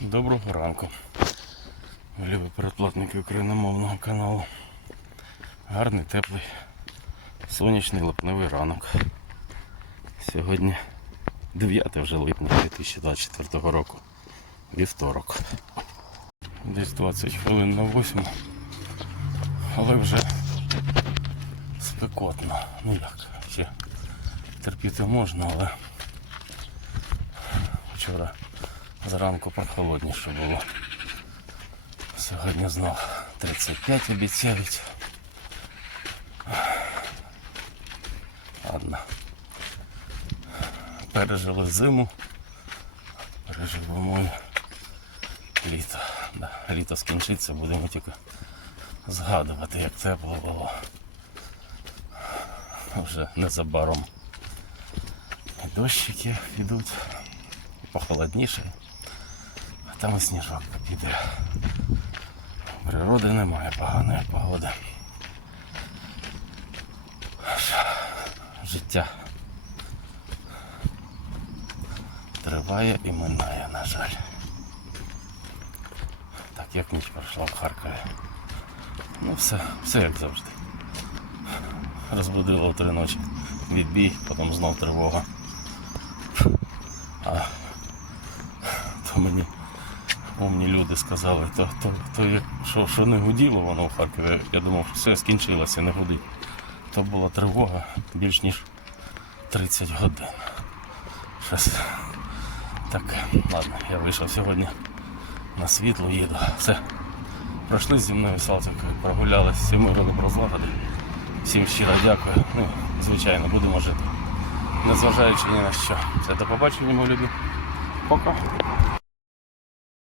Доброго ранку. Любі передплатники україномовного каналу. Гарний, теплий, сонячний липневий ранок. Сьогодні 9 вже липня 2024 року. Вівторок. Десь 20 хвилин на 8. Але вже спекотно. Ну як, ще терпіти можна, але вчора зранку прохолодніше було. Сьогодні знов 35 обіцяють. Ладно. Пережили зиму. Переживемо літо. Да, літо скінчиться, будемо тільки згадувати, як тепло було. Вже незабаром дощики підуть, і похолодніше. Там і сніжок піде. Природи немає поганої погоди. Життя триває і минає, на жаль. Так, як ніч пройшла в Харкові. Ну все, все як завжди. Розбудило в три ночі. Відбій, потім знов тривога. А то мені умні люди сказали, то, то, то що, що не гуділо воно в Харкові, я думав, що все скінчилося, не гудить. То була тривога більш ніж 30 годин. Щось таке. Ладно, я вийшов сьогодні на світло, їду. Все. Пройшли зі мною Салтикою, прогулялися, всім миру добро злагоди. Всім щиро дякую. Ну, звичайно, будемо жити. Незважаючи ні на що. Все, до побачення, мої любі. Пока.